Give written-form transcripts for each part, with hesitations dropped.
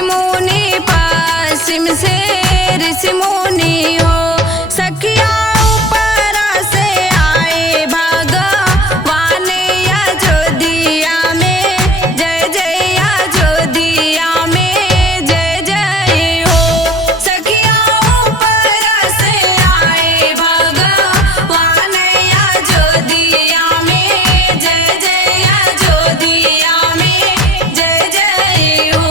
ऋषि मुनि पश्चिम से ऋषि मुनि हो सखिया ऊपर से आए भगवान अयोध्या में जय जय अयोध्या में जय जय हो सखिया ऊपर से आए भगवान अयोध्या में जय जय अयोध्या में जय जय हो।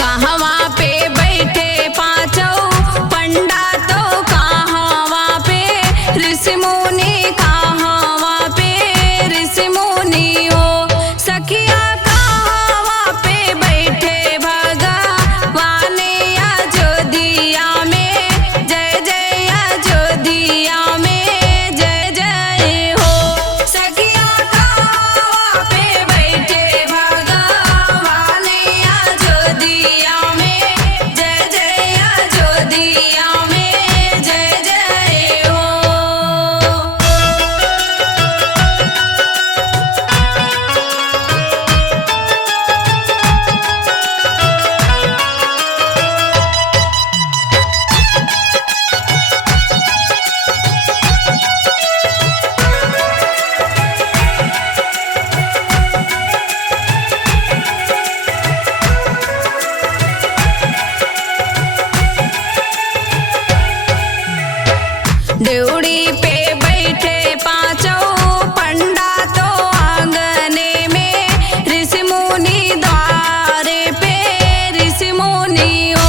कहवा पे बैठे पांचों पंडा तो कहवा पे ऋषि मुनि कहवा पे ऋषि मुनि हो सखिया कहवा पे बैठे भगवान अयोध्या में जय जय अयोध्या में जय जय हो सखिया कहवा पे बैठे भगवान अयोध्या में जय जय अयोध्या में जय जय हो। ड्योढ़ी पे बैठे पांचों पंडा तो आंगने में ऋषि मुनि द्वारे पे ऋषि मुनि हो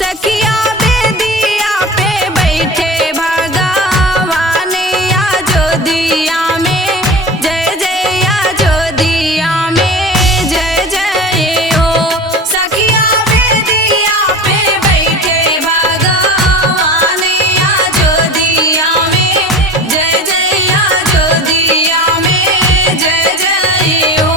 सखिया बेदिया पे बैठे भगवान अयोध्या में जय जय अयोध्या में जय जय हो सखिया बेदिया पे बैठे भगवान अयोध्या में जय जय अयोध्या में जय जय हो।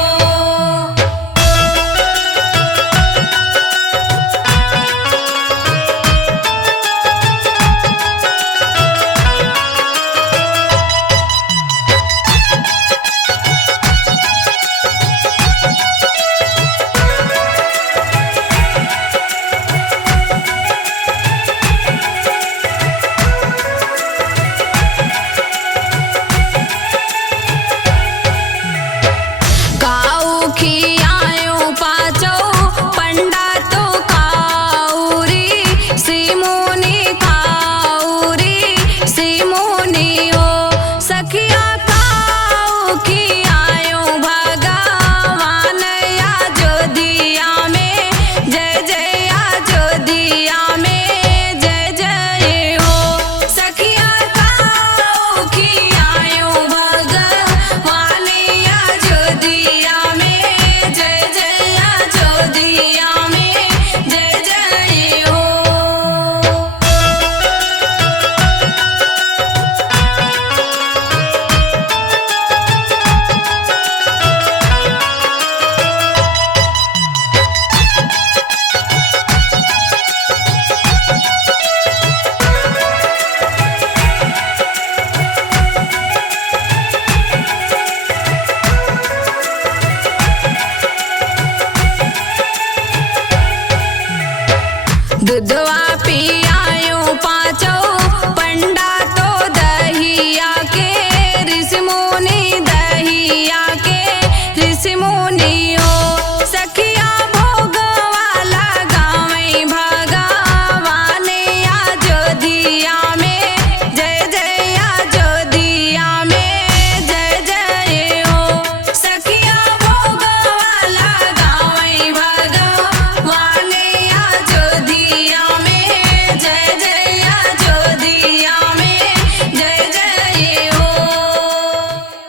काऊ खियायूं पांचों पंडा तो काउरी सिमुनि काउरी सिमुनि हो सखिया काऊ खियायूं भगवान अयोध्या में जय जय अयोध्या में जय जय हो सखिया काऊ खियायूं भगवान अयोध्या में जय जय अयोध्या में जय जय हो। दूधवा पी